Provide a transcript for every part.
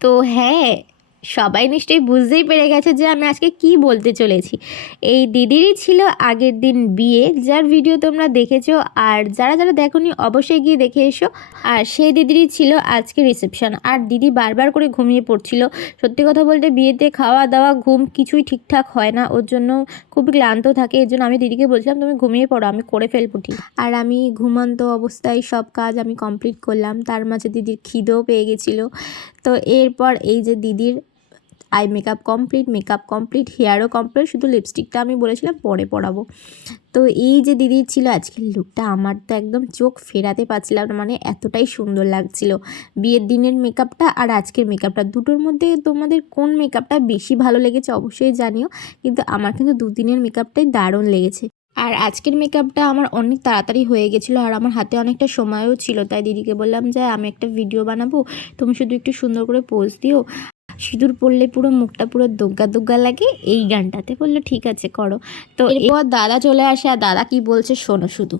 তো হ্যাঁ, সবাই নিশ্চয়ই বুঝতেই পেরে গেছে যে আমি আজকে কি বলতে চলেছি। এই দিদিরই ছিল আগের দিন বিয়ে, যার ভিডিও তোমরা দেখেছো, আর যারা যারা দেখোনি অবশ্যই গিয়ে দেখে এসো। আর সেই দিদিরই ছিল আজকে রিসেপশন। আর দিদি বারবার করে ঘুমিয়ে পড়ছিল। সত্যি কথা বলতে বিয়েতে খাওয়া দাওয়া ঘুম কিছুই ঠিকঠাক হয় না, ওর জন্য খুবই ক্লান্ত থাকে। এর জন্য আমি দিদিকে বলছিলাম তুমি ঘুমিয়ে পড়ো, আমি করে ফেলবো ঠিক। আর আমি ঘুমন্ত অবস্থায় সব কাজ আমি কমপ্লিট করলাম। তার মাঝে দিদির খিদেও পেয়ে গেছিলো। তো এরপর এই যে দিদির আই মেকআপ কমপ্লিট, হেয়ারও কমপ্লিট, শুধু লিপস্টিকটা আমি বলেছিলাম পরে পরাবো। তো এই যে দিদির ছিল আজকের লুকটা, আমার তো একদম চোখ ফেরাতে পারছিলাম না, মানে এতটাই সুন্দর লাগছিল। বিয়ের দিনের মেকআপটা আর আজকের মেকআপটা, দুটোর মধ্যে তোমাদের কোন মেকআপটা বেশি ভালো লেগেছে অবশ্যই জানিও, কিন্তু আমার কিন্তু দুদিনের মেকআপটাই দারুণ লেগেছে। আর আজকের মেকআপটা আমার অনেক তাড়াতাড়ি হয়ে গেছিলো, আর আমার হাতে অনেকটা সময়ও ছিল, তাই দিদিকে বললাম যে আমি একটা ভিডিও বানাবো, তুমি শুধু একটু সুন্দর করে পোজ দিও, সিঁদুর পরলে পুরো মুখটা পুরো দোগ্গা দোগ্গা লাগে এই গানটাতে। বললো ঠিক আছে করো। তো এরপর দাদা চলে আসে, আর দাদা কি বলছে শোনো শুধু।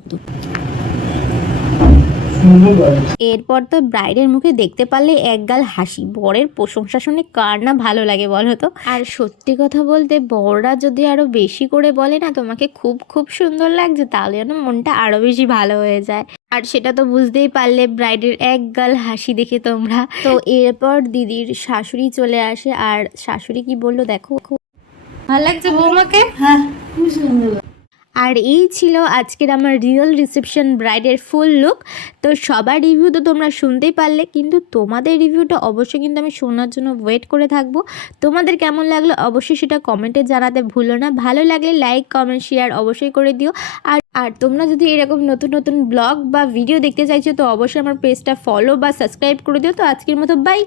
এরপর তো ব্রাইডের মুখে দেখতে পারলে একগাল হাসি, বরের প্রশংসা শুনে কার না ভালো লাগে বলো তো। আর সত্যি কথা বলতে বররা যদি আরো বেশি করে বলে না তোমাকে খুব খুব সুন্দর লাগছে, তাহলে যেন মনটা আরো বেশি ভালো হয়ে যায়। আর সেটা তো বুঝতেই পারলে ব্রাইডের একগাল হাসি দেখে তোমরা। তো এরপর দিদির শাশুড়ি চলে আসে, আর শাশুড়ি কি বললো দেখো, ভালো লাগছে বৌমাকে? হ্যাঁ, খুব সুন্দর। আর এই ছিল আজকের আমার রিয়েল রিসেপশন ব্রাইডের ফুল লুক। তো সবার রিভিউ তো তোমরা শুনতেই পারলে, কিন্তু তোমাদের রিভিউটা অবশ্যই কিন্তু আমি শোনার জন্য ওয়েট করে থাকবো। তোমাদের কেমন লাগলো অবশ্যই সেটা কমেন্টে জানাতে ভুলো না। ভালো লাগলে লাইক কমেন্ট শেয়ার অবশ্যই করে দিও। আর তোমরা যদি এরকম নতুন নতুন ব্লগ বা ভিডিও দেখতে চাইছো তো অবশ্যই আমার পেজটা ফলো বা সাবস্ক্রাইব করে দিও। তো আজকের মতো বাই।